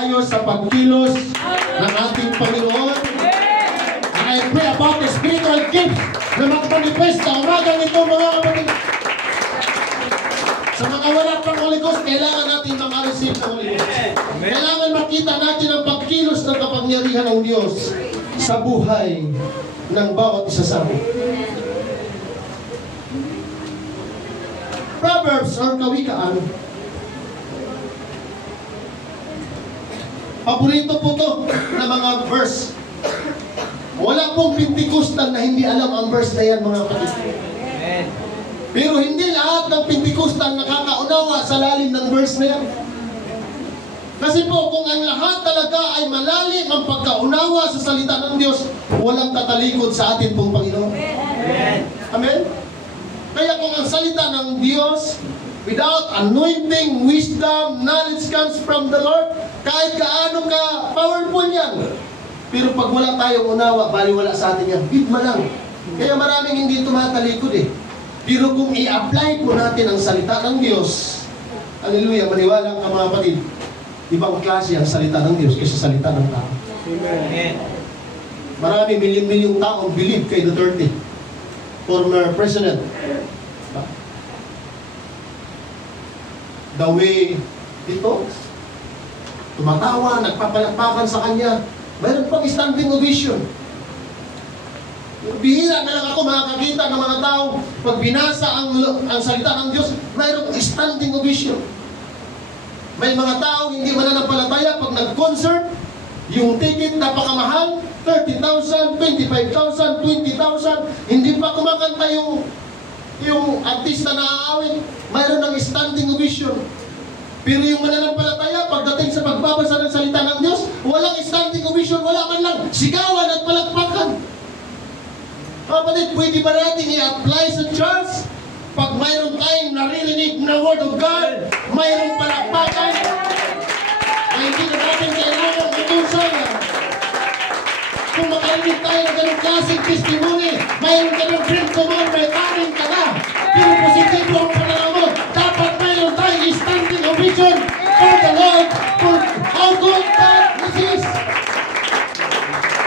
tayo sa pagkilos ng ating Panginoon. And I pray about the spiritual gifts na magmanifest sa umaga nito, mga kapatid. Sa mga wala pang Holy Ghost, kailangan natin makareceive ng Holy Ghost. Kailangan makita natin ang pagkilos ng kapangyarihan ng Diyos sa buhay ng bawat isa sa amin. Proverbs or kawikaan. Paborito po to na mga verse. Wala pong Pentecostal na hindi alam ang verse na yan, mga kapatid. Pero hindi lahat ng Pentecostal nakakaunawa sa lalim ng verse na yan. Kasi po, kung ang lahat talaga ay malalim ang pagkaunawa sa salita ng Diyos, walang tatalikod sa atin pong Panginoon. Amen? Kaya kung ang salita ng Diyos, without anointing, wisdom, knowledge comes from the Lord, kahit gaano ka powerful yan. Pero pag wala tayong unawa, bali wala sa atin yan. Bigma lang. Kaya maraming hindi tumatalikod eh. Pero kung i-apply po natin ang salita ng Diyos, hallelujah, maniwala ka mga kapatid, ibang klase ang salita ng Diyos kaysa salita ng tao. Amen. Marami, milyong-milyong taong believe kay Duterte, former president. The way ito, tumatawa, nagpapalakpakan sa kanya, mayroon pang standing ovation. Bihira na lang ako makakakita ng mga tao pag binasa ang salita ng Diyos, mayroong standing ovation. May mga tao hindi mananampalataya pag nag-concert, yung ticket napakamahal, 30,000, 25,000, 20,000, hindi pa kumakanta yung artista na aawit, mayroon ng standing ovation. Pero yung mananampalataya, pagdating sa pagbabasa ng salita ng Diyos, walang standing ovation, wala man lang sigawan at palakpakan. Kapatid, pwede ba natin i-apply sa church? Pag mayroon tayong naririnig na Word of God, mayroong palakpakan, na hindi na natin kailangan utusan. Kung makarinig tayo ng ganong klaseng testimony, mayroon ka ng friend command, may kanin ka na. Pero positibo ang pananaw mo. Dapat mayroon tayong standing ovation for the Lord, for how good God is.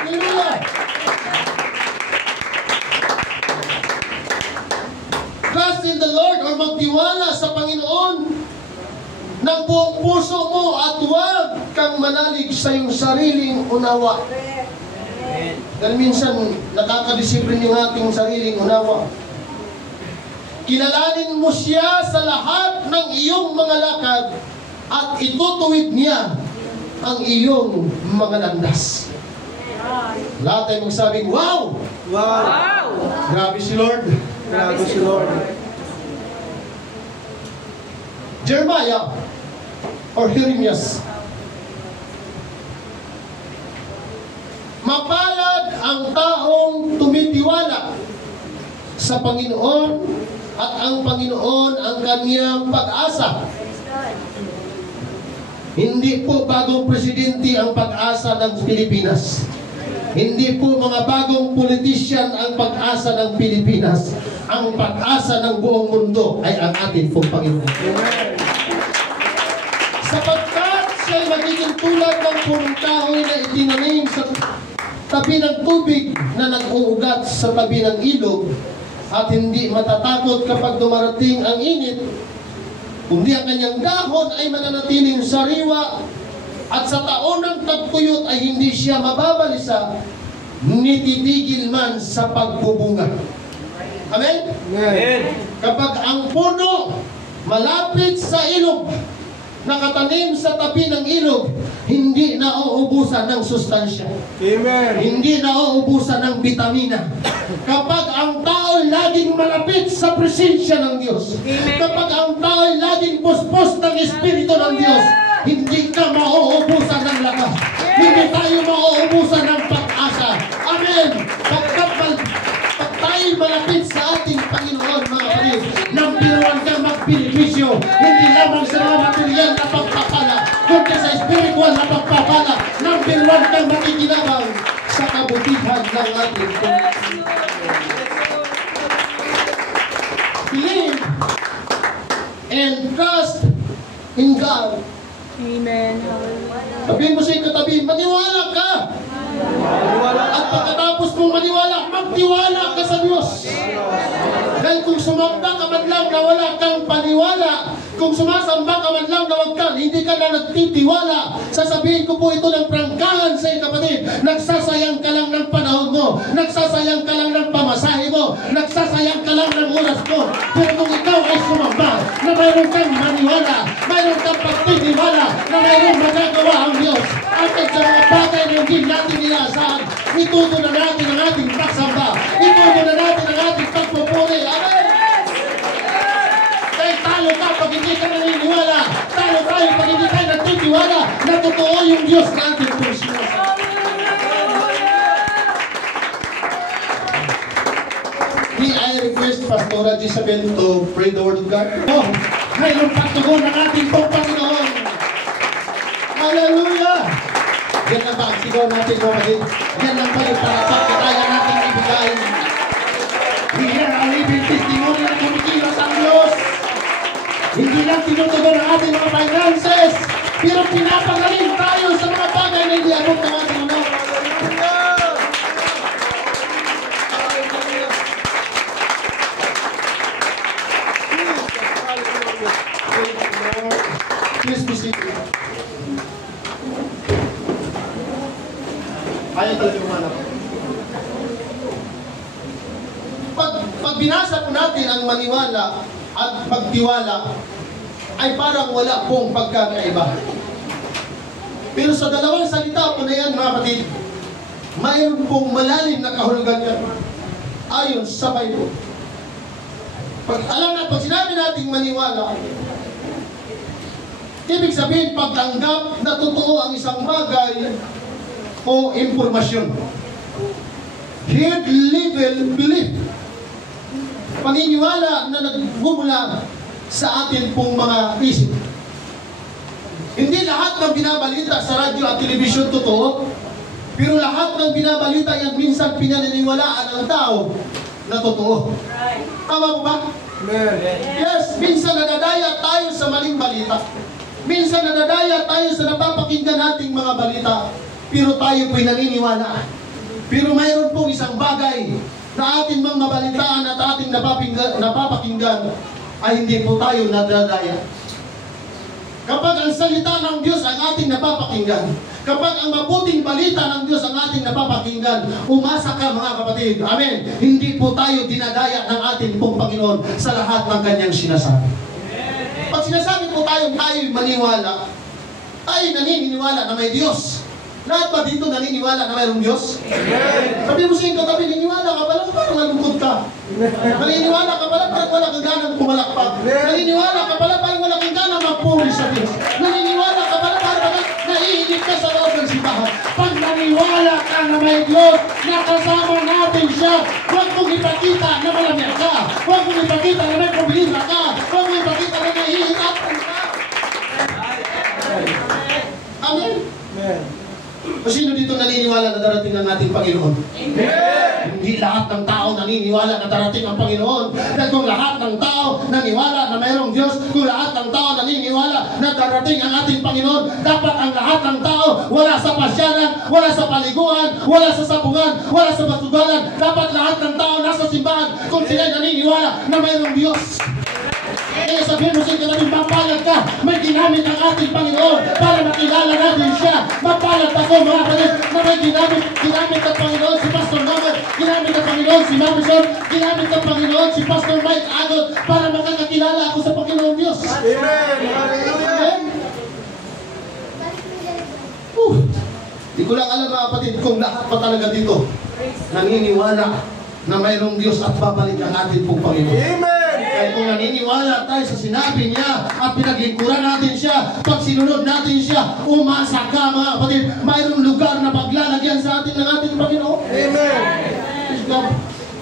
Hallelujah! Trust in the Lord or magtiwala sa Panginoon ng buong puso mo at huwag kang manalig sa iyong sariling unawa. Dahil minsan nakakadisiplin yung ating sariling unawa. Kilalanin mo siya sa lahat ng iyong mga lakad at itutuwid niya ang iyong mga landas. Lahat ay magsabing, wow! Wow! Grabe si Lord. Grabe si Lord. Jeremiah or Jeremias. Mapalad ang taong tumitiwala sa Panginoon at ang Panginoon ang kaniyang pag-asa. Hindi po bagong presidente ang pag-asa ng Pilipinas. Hindi po mga bagong politician ang pag-asa ng Pilipinas. Ang pag-asa ng buong mundo ay ang atin pong Panginoon. Sapagkat siya'y magiging tulad ng punong kahoy na itinanim sa tabi ng tubig na nag-uugat sa tabi ng ilog at hindi matatakot kapag dumarating ang init, kundi ang kanyang dahon ay mananatiling sariwa at sa taon ng tagtuyot ay hindi siya mababalisa, nititigil man sa pagbubunga. Amen? Amen. Kapag ang puno malapit sa ilog, nakatanim sa tabi ng ilog, hindi nauubusan ng sustansya. Amen. Hindi nauubusan ng bitamina. Kapag ang tao laging malapit sa presensya ng Diyos, amen, kapag ang tao laging puspos ng Espiritu ng Diyos, hindi ka mauubusan ng lakas. Hindi tayo mauubusan ng pag-asa. Amen. Pag tayo malapit sa ating Panginoon, mga kapatid, nang biruan ka magbenepisyo, hindi lamang sa mga material na pagpapala, kundi sa spiritual na pagpapala, nang biruan ka makikinabang sa kabutihan ng ating Panginoon. Believe and trust in God. Amen. Sabihin mo sa iyong katabi, maniwala ka. At pagkatapos mong maniwala, magtiwala ka sa Diyos. Dahil kung sumamba ka man lang na wala kang paniwala, kung sumasamba ka man lang na wag ka, hindi ka na nagtitiwala, sasabihin ko po ito ng prangkahan sa iyong kapatid, nagsasayang ka lang ng panahon mo, nagsasayang ka lang ng pamasahe mo, nagsasayang ka lang ng oras mo. Pero kung ikaw ay sumamba, na mayroon kang maniwala, mayroon kang pagtitiwala, na mayroon magagawa ang Diyos, atin sa mga bagay na hindi natin inaasahan, ituto na natin ang ating pagsamba, ituto na natin ang ating pagpupuri. Amen! Kaya talo ka pag hindi ka naniniwala, talo tayo pag hindi tayo nagtitiwala na totoo yung Diyos na ating puso. I request Pastora Jezabel to pray the word of God. Oh, ngayon pagtugon ng ating pong Panginoon. Hallelujah! Yan lang ba ang sigaw natin, mga kapatid? Yan lang ba yung parapat na kaya natin ibigay? We are a living testimony na kumikilos ang Diyos. Hindi lang tinutugon ang ating mga finances, pero pinapagaling tayo sa mga bagay na hindi abot ng ating ano. Please be seated. Ayaw talaga umanap. Pag binasa po natin ang maniwala at pagtiwala, ay parang wala pong pagkakaiba. Pero sa dalawang salita po na yan, mga kapatid, mayroon pong malalim na kahulugan yan. Ayon sa Bible. Pag sinabi nating maniwala, ibig sabihin pagtanggap na totoo ang isang bagay o impormasyon. Head level belief. Paniniwala na nagmumula sa atin pong mga isip. Hindi lahat ng binabalita sa radyo at telebisyon totoo, pero lahat ng binabalita yan minsan pinaniniwalaan ng tao na totoo. Tama po ba? Yes, minsan nadadaya tayo sa maling balita. Minsan nadadaya tayo sa napapakinggan nating mga balita, pero tayo po'y naniniwala. Pero mayroon pong isang bagay na ating mga mabalitaan at ating napapakinggan ay hindi po tayo nadadaya. Kapag ang salita ng Diyos ang ating napapakinggan, kapag ang mabuting balita ng Diyos ang ating napapakinggan, umasa ka mga kapatid. Amen. Hindi po tayo dinadaya ng ating pong Panginoon sa lahat ng kanyang sinasabi. Pag sinasabi po tayo'y maniwala, tayo naniniwala na may Diyos. Lahat ba dito naniniwala na mayroong Diyos? Sabi mo sa iyong katabi, naniniwala ka pala, parang malungkot ka. Naniniwala ka pala, parang wala kang ganang pumalakpak. Naniniwala ka pala, parang wala kang ganang magpuri sa Diyos. Naniniwala ka pala, parang naiinip ka sa loob ng simbahan. Pag naniwala ka na may Diyos, nakasama natin siya, huwag mong ipakita na malamig ka. Huwag mong ipakita na may problema ka. Huwag mong ipakita na nahihirapan ka. Amen? Amen. O sino dito naniniwala na darating ang ating Panginoon? Amen! Hindi lahat ng tao naniniwala na darating ang Panginoon. Dahil kung lahat ng tao naniniwala na mayroong Diyos, kung lahat ng tao naniniwala na darating ang ating Panginoon, dapat ang lahat ng tao wala sa pasyanan, wala sa paliguan, wala sa sabungan, wala sa basugalan. Dapat lahat ng tao nasa simbahan kung sila naniniwala na mayroong Diyos. Kaya sabihin mo sa katabi, mapalad ka. May ginamit ang ating Panginoon para makilala natin siya. Mapalad ako mga kapatid na may ginamit ang Panginoon si Pastor Norbert, ginamit ang Panginoon si Mami Son, ginamit ang Panginoon si Pastor Mike Agot para makakakilala ako sa Panginoon Diyos. Amen! Amen! Di ko lang alam mga kapatid kung lahat pa talaga dito naniniwala na mayroong Diyos at babalik ang ating pong Panginoon. Amen! Kaya kung naniniwala tayo sa sinabi niya at pinaglingkuran natin siya, pag sinunod natin siya, umasa ka mga kapatid, mayroong lugar na paglalagyan sa atin ng ating Panginoon. Amen!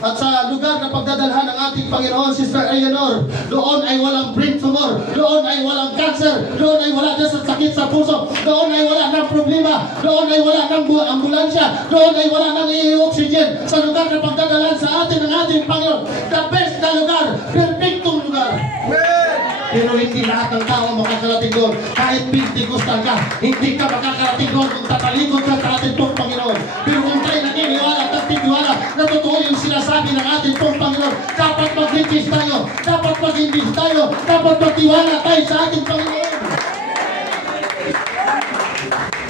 At sa lugar na pagdadalhan ng ating Panginoon, Sister Eleanor, doon ay walang brain tumor, doon ay walang cancer, doon ay wala dyan sa sakit sa puso, doon ay wala ng problema, doon ay wala ng ambulansya, doon ay wala ng oxygen. Sa lugar na pagdadalhan sa atin ng ating Panginoon, the best na lugar, perfectong lugar. Amen! Pero hindi lahat ng tao makakarating doon. Kahit Pentecostal ka, hindi ka makakarating doon kung tatalikod ka sa ating pong Panginoon. Pero kung tayo naniniwala at nagtitiwala na totoo yung sinasabi ng ating pong Panginoon, dapat mag-reach tayo, dapat mag-invest tayo, dapat magtiwala tayo sa ating Panginoon.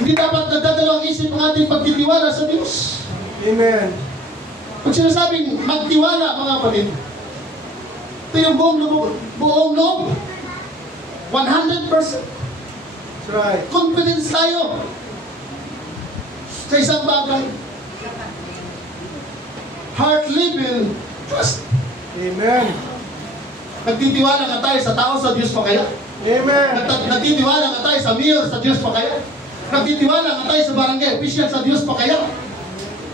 Hindi dapat nagdadalawang isip ang ating pagtitiwala sa Diyos. Amen. Pag sinasabing magtiwala, mga kapatid, ito yung buong loob. 100%. That's right. Confidence tayo sa isang bagay. Heart level, trust. Amen. Nagtitiwala nga tayo sa tao, sa Diyos pa kaya? Amen. Nagtitiwala nga tayo sa mayor, sa Diyos pa kaya? Nagtitiwala nga tayo sa barangay official, sa Diyos pa kaya?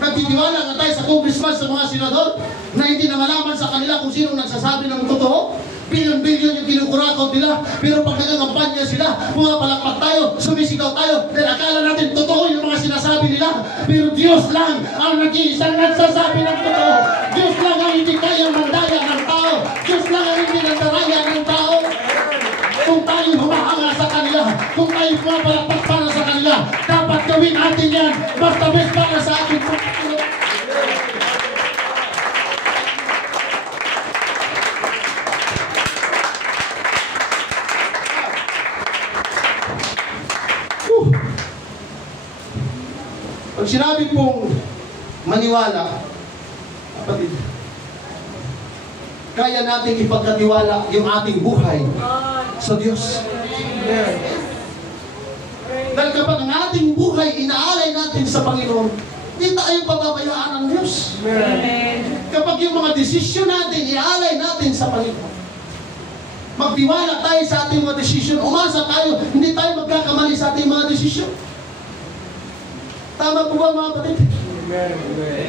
Nagtitiwala nga tayo sa congressman, sa mga senador, na hindi na malaman sa kanila kung sinong nagsasabi ng totoo? Bilyon-bilyon yung kinukurakot nila, pero pag nangangampanya sila, pumapalakpak tayo, sumisigaw tayo, dahil akala natin totoo yung mga sinasabi nila, pero Diyos lang ang nag-iisang nagsasabi ng totoo. Diyos lang ang hindi kayang mandaya ng tao. Diyos lang ang hindi nandaraya ng tao. Kung tayo humahanga sa kanila, kung tayo pumapalakpak para sa kanila, dapat gawin natin yan, basta best para sa ating Panginoon. Pag sinabi pong maniwala, kapatid, kaya nating ipagkatiwala yung ating buhay sa Diyos. Amen. Dahil kapag ang ating buhay inaalay natin sa Panginoon, hindi tayo pababayaan ng Diyos. Amen. Kapag yung mga desisyon natin, iaalay natin sa Panginoon. Magtiwala tayo sa ating mga desisyon. Umasa tayo, hindi tayo magkakamali sa ating mga desisyon. Tama po ba mga kapatid? Amen.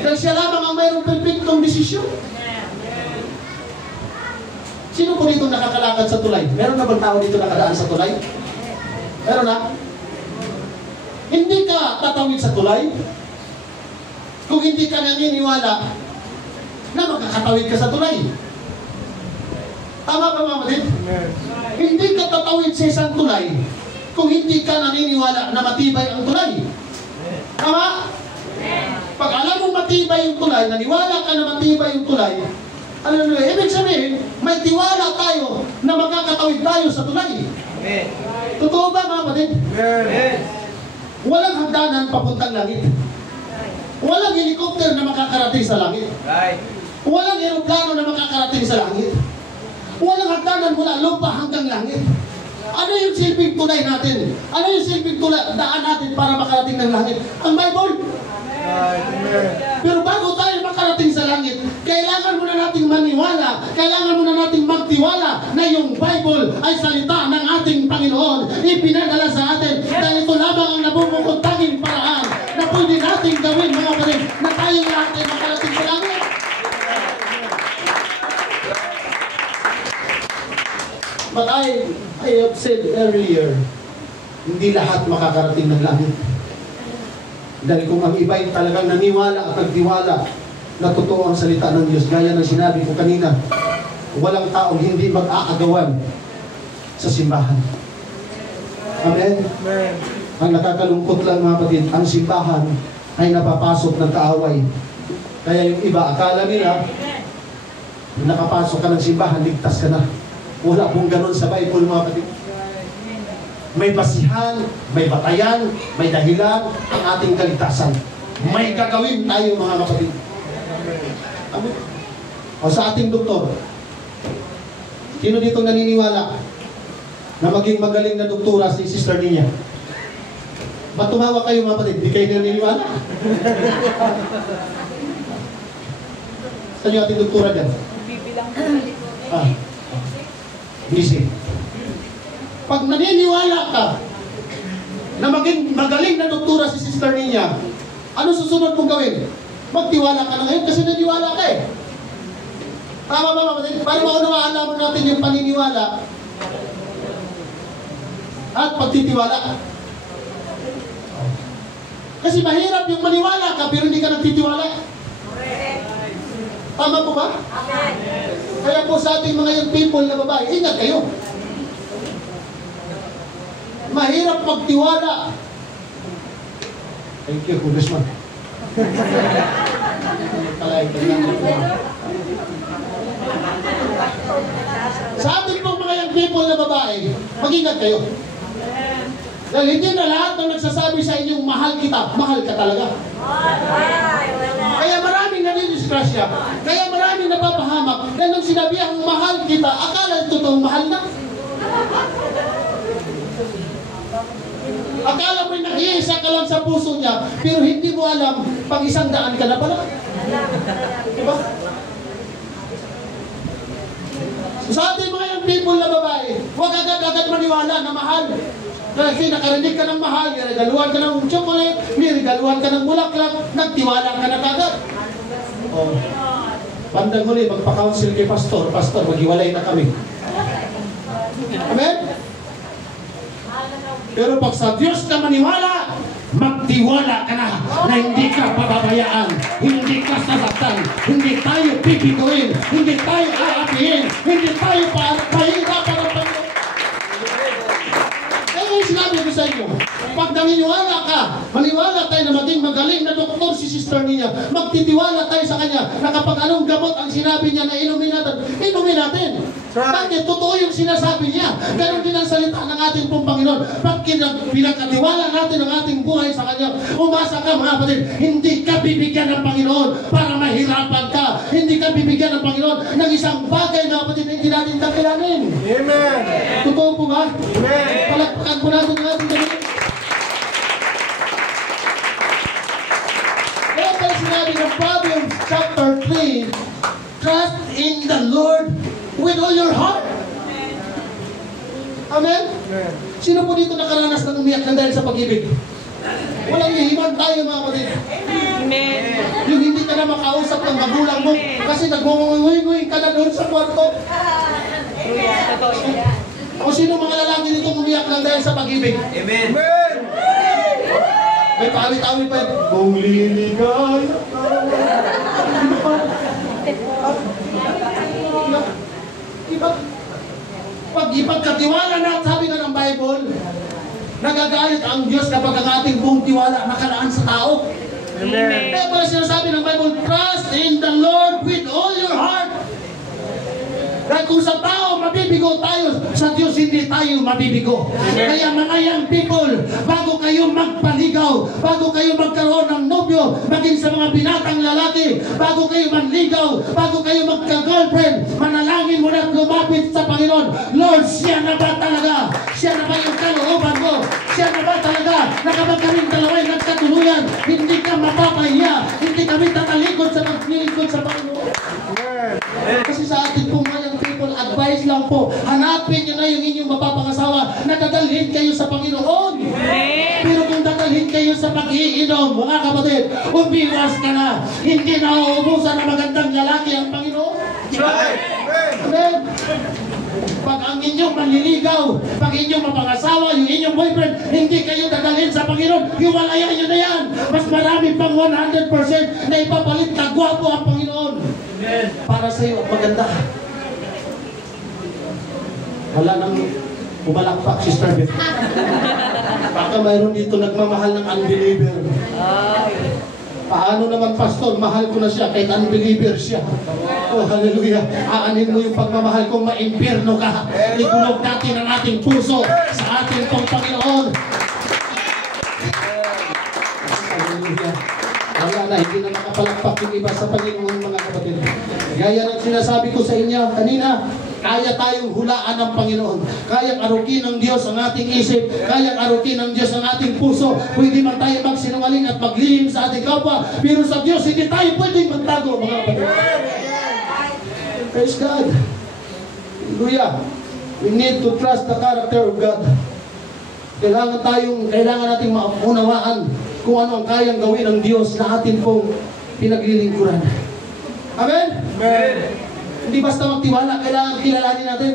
Dahil siya lamang ang mayroong perfectong desisyon. Sino po dito nakakalakad sa tulay? Meron na bang tao dito nakadaan sa tulay? Meron na? Hindi ka tatawid sa tulay kung hindi ka naniniwala na makakatawid ka sa tulay. Tama ba mga kapatid? Amen. Hindi ka tatawid sa isang tulay kung hindi ka naniniwala na matibay ang tulay. Tama? Pag alam mo matibay yung tulay, naniwala ka na matibay yung tulay, ibig sabihin, may tiwala tayo na magkakatawid tayo sa tulay. Amen. Totoo ba mga kapatid? Amen. Walang hagdanan papuntang langit. Walang helicopter na makakarating sa langit. Right. Walang eroplano na makakarating sa langit. Walang hagdanan mula lupa hanggang langit. Ano yung silbing tulay natin? Ano yung silbing tulay, daan natin para makarating ng langit? Ang Bible. Right. Amen. Pero bago tayo makarating sa langit, kailangan muna nating maniwala, kailangan muna nating magtiwala na yung Bible ay salita ng ating Panginoon. Ipinadala sa atin dahil ito lamang ang nabubukod tanging paraan na pwede nating gawin mga kapatid na tayong lahat ay makarating sa langit. But I have said earlier, hindi lahat makakarating ng langit. Dahil kung ang iba ay talagang naniwala at nagtiwala na totoo ang salita ng Diyos, gaya ng sinabi ko kanina, walang taong hindi mag-aagawan sa simbahan. Amen? Amen. Ang nakakalungkot lang mga kapatid, ang simbahan ay napapasok ng kaaway. Kaya yung iba, akala nila, nakapasok ka ng simbahan, ligtas ka na. Wala pong ganun sa Bible mga kapatid. May basihan, may batayan, may dahilan ang ating kaligtasan. May gagawin tayo mga kapatid. Amen. O sa ating doktor, sino dito naniniwala na maging magaling na doktora si Sister Nina? Ba't tumawa kayo mga kapatid? Di kayo naniniwala? Saan yung ating doktora dyan? Bibilang ko. Busy. Pag naniniwala ka na maging magaling na doktora si Sister Nina, ano susunod mong gawin? Magtiwala ka na ngayon kasi naniwala ka eh. Tama ba mga kapatid? Para maunawaan naman natin yung paniniwala at pagtitiwala. Kasi mahirap yung maniwala ka pero hindi ka nagtitiwala. Tama po ba? Kaya po sa ating mga young people na babae, ingat kayo. Mahirap magtiwala. Thank you, Congressman. Sa atin pong mga young people na babae, mag-ingat kayo. Dahil hindi na lahat ng nagsasabi sa inyong mahal kita, mahal ka talaga. Kaya maraming nanidisgrasya, kaya maraming napapahamak, dahil nung sinabi ang mahal kita, akala totoong mahal na. Akala mo'y nag-iisa ka lang sa puso niya, pero hindi mo alam, pag 100 ka na pala. Diba? So, sa ating mga young people na babae, huwag agad-agad maniwala na mahal. Kasi nakarinig ka ng mahal, niregaluhan ka ng chocolate, niregaluhan ka ng bulaklak, nagtiwala ka na kagad. Oh. Bandang huli, magpa-counsel kay pastor, pastor, maghiwalay na kami. Amen? Pero pag sa Diyos ka maniwala, magtiwala ka na hindi ka pababayaan, hindi ka sasaktan, hindi tayo pipituin, hindi tayo aapihin, hindi tayo pahirapan ng Panginoon. Kaya sinabi ko sa inyo, pag naniniwala ka, maniwala tayo na maging magaling na doktor si Sister Nia, magtitiwala tayo sa kanya na kapag anong gamot ang sinabi niya na inumin natin, inumin natin. Bakit? Totoo yung sinasabi niya. Ganon din ang salita ng ating pong Panginoon. Pag pinagkatiwala natin ang ating buhay sa Kanya, umasa ka mga kapatid, hindi ka bibigyan ng Panginoon para mahirapan ka. Hindi ka bibigyan ng Panginoon ng isang bagay na kapatid na hindi natin kakailanin. Amen. Totoo po ba? Amen. Palagpakan po natin ang ating Panginoon. Kaya tayo sinabi ng Proverbs chapter 3, trust in the Lord with all your heart. Amen? Amen. Sino po dito nakaranas ng umiyak ng dahil sa pag-ibig? Walang ihiman tayo mga kapatid. Amen. Yung hindi ka na makausap ng magulang mo kasi nagmumuhay-muhay ka na doon sa kwarto. Totoo yan. O sino mga lalaki dito umiyak ng dahil sa pag-ibig? Amen. Amen. May paawit-awit pa yun. Kung liligaya ka. Pag ipagkatiwala na, sabi nga ng Bible, nagagalit ang Diyos kapag ang ating buong tiwala nakaraan sa tao. Amen. Kaya pala sinasabi ng Bible, trust in the Lord with all your heart. Dahil kung sa tao mabibigo tayo, sa Diyos hindi tayo mabibigo. Kaya mga young people, bago kayo magpaligaw, bago kayo magkaroon ng nobyo, maging sa mga binatang lalaki, bago kayo manligaw, bago kayo magka-girlfriend, manalangin mo na at lumapit sa Panginoon. Lord, siya na ba talaga? Siya na ba yung kalooban ko? Siya na ba talaga na kapag kaming dalawa'y nagkatuluyan, hindi ka mapapahiya, hindi kami tatalikod sa paglilingkod sa Panginoon. Kasi sa atin po mga young people, advice lang po, hanapin nyo na yung inyong mapapangasawa na dadalhin kayo sa Panginoon. Pero kung dadalhin kayo sa pag-iinom, mga kapatid, umiwas ka na. Hindi na uubusan ng magandang lalaki ang Panginoon. Amen. Pag ang inyong manliligaw, pag inyong mapangasawa, yung inyong boyfriend, hindi kayo dadalhin sa Panginoon, hiwalayan nyo na yan. Mas marami pang 100% na ipapalit na gwapo ang Panginoon. Para sa iyo at maganda. Wala nang umalakpak, Sister Beth. Baka mayroon dito nagmamahal ng unbeliever. Paano naman, Pastor? Mahal ko na siya kahit unbeliever siya. Oh, hallelujah. Aanin mo yung pagmamahal kung maimpirno ka. Ikulog natin ang ating puso sa ating pong Panginoon. Hallelujah. Wala na, hindi na nakapalakpak yung iba sa Panginoon, mga kapatid. Gaya ng sinasabi ko sa inyo kanina, kaya tayong hulaan ng Panginoon. Kayang arukin ng Diyos ang ating isip. Kayang arukin ng Diyos ang ating puso. Pwede man tayo magsinungaling at maglihim sa ating kapwa. Pero sa Diyos, hindi tayo pwedeng magtago, mga kapatid. Praise God. Hallelujah. We need to trust the character of God. Kailangan nating maunawaan kung ano ang kayang gawin ng Diyos na atin pong pinaglilingkuran. Amen? Amen. Hindi basta magtiwala, kailangan kilalanin natin.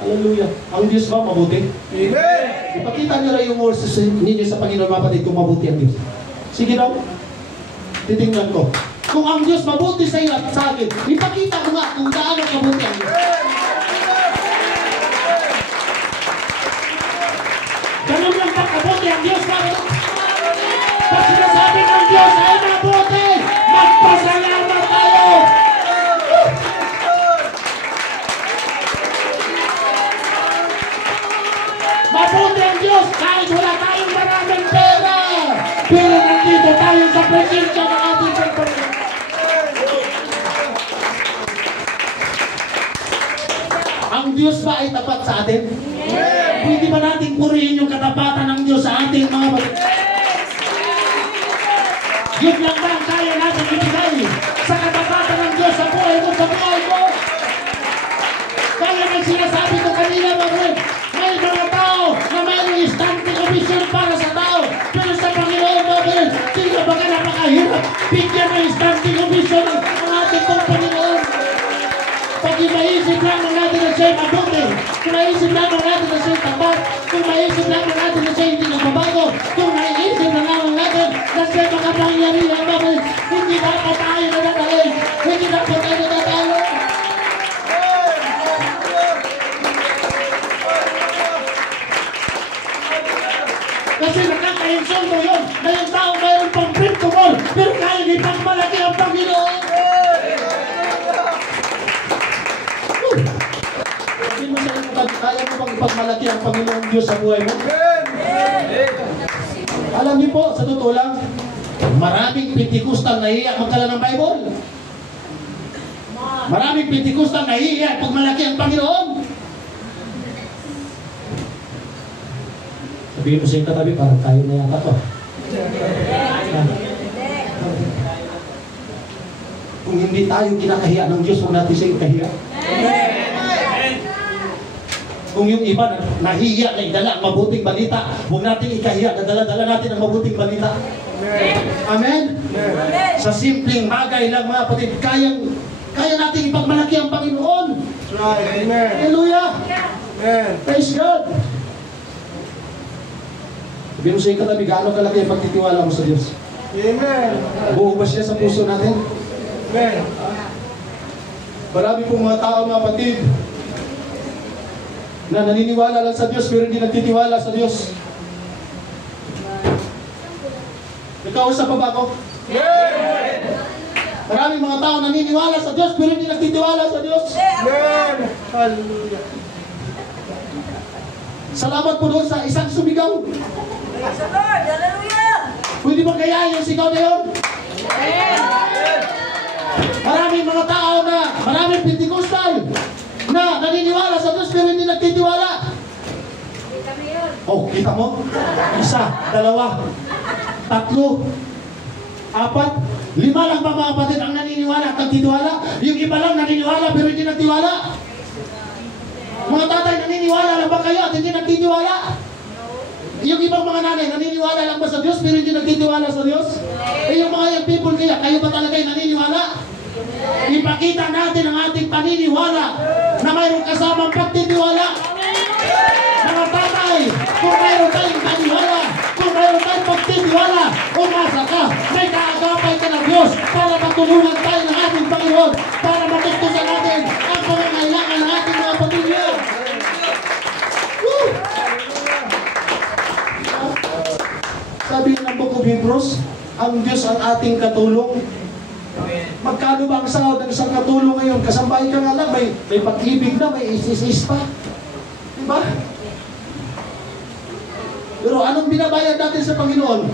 Hallelujah. Ang Diyos ba mabuti? Amen. Ipakita nyo lang yung words ninyo sa Panginoon, mga kapatid, kung mabuti ang Diyos. Sige daw. Titingnan ko. Kung ang Diyos mabuti sa iyo at sa akin, ipakita ko nga kung gaano kabuti ang Diyos. Ganun lang ba kabuti ang Diyos? Pag sinasabi ng Diyos ay mabuti, magpasalamat tayo! Mabuti ang Diyos kahit wala tayong maraming pera. Pero nandito tayo sa presensya ng ating Panginoon. Ang Diyos ba ay tapat sa atin? Pwede ba natin purihin yung katapatan ng Diyos sa ating mga bagay? Yun lang ba ang kaya natin ibigay sa katapatan ng Diyos sa buhay mo, sa buhay ko? Kaya may sinasabi ko kanina, bagay, may mga tao na mayroong istante komisyon para sa tao. Pero sa Panginoon, bagay, sino ba ka napakahirap? Bigyan ng istante komisyon ang ating kong Panginoon. Pag imaisip lamang natin na siya'y mabuti, kung maisip lamang natin na siya'y tapat, kung maisip lamang natin na siya'y hindi nagbabago, kung maisip lamang natin na siya'y makapangyarihan, bagay, hindi dapat tayo nadadalhin, hindi dapat tayo nadadalhin. Kasi nakakainsulto yun na yung tao mayroon pang printable, pero kaya di pang malaki ang Panginoon. Sabihin mo sa inyo, kaya mo bang ipagmalaki ang Panginoon Diyos sa buhay mo? Alam niyo po, sa totoo lang, maraming Pentecostal nahihiya magdala ng Bible. Maraming Pentecostal nahihiya pag malaki ang Panginoon. Sabihin mo sa yung katabi, parang tayo na yata to. Kung hindi tayo kinakahiya ng Diyos, huwag natin siya ikahiya. Kung yung iba nahiya na idala ang mabuting balita, huwag natin ikahiya, nadala-dala natin ang mabuting balita. Amen? Sa simpleng bagay lang mga kapatid, kaya natin ipagmalaki ang Panginoon. Hallelujah! Praise God! Sabihin mo sa yung katabi, gaano kalaki ang pagtitiwala mo sa Diyos? Amen. Buo ba siya sa puso natin? Amen. Marami pong mga tao, mga kapatid, na naniniwala lang sa Diyos pero hindi nagtitiwala sa Diyos. Nagkausap pa ba ako? Amen. Maraming mga tao naniniwala sa Diyos pero hindi nagtitiwala sa Diyos. Amen. Hallelujah. Salamat po doon sa isang sumigaw. Praise the Lord. Hallelujah. Pwede ba kaya yung sigaw na yun? Maraming mga tao na, maraming Pentecostal na naniniwala sa Diyos pero hindi nagtitiwala. Oh, kita mo? Isa, dalawa, tatlo, apat, lima lang ba mga kapatid ang naniniwala at nagtitiwala? Yung iba lang naniniwala pero hindi nagtiwala. Mga tatay, naniniwala lang ba kayo at hindi nagtitiwala? Yung ibang mga nanay, naniniwala lang ba sa Diyos pero hindi nagtitiwala sa Diyos? Eh yung mga young people kaya, kayo ba talaga yung naniniwala? Ipakita natin ang ating paniniwala na mayroong kasamang pagtitiwala. Mga tatay, kung mayroon tayong paniniwala, kung mayroon tayong pagtitiwala, umasa ka, may kaagapay ka ng Diyos para matulungan tayo ng ating Panginoon, para matustusan natin ang pangangailangan ng ating mga pamilya. Woo! Sabi ng Book of Hebrews, ang Diyos ang ating katulong. Magkano ba ang sahod ng isang katulong ngayon? Kasambay ka nga lang, may pag-ibig na, may isis pa. Diba? Pero anong binabayad natin sa Panginoon?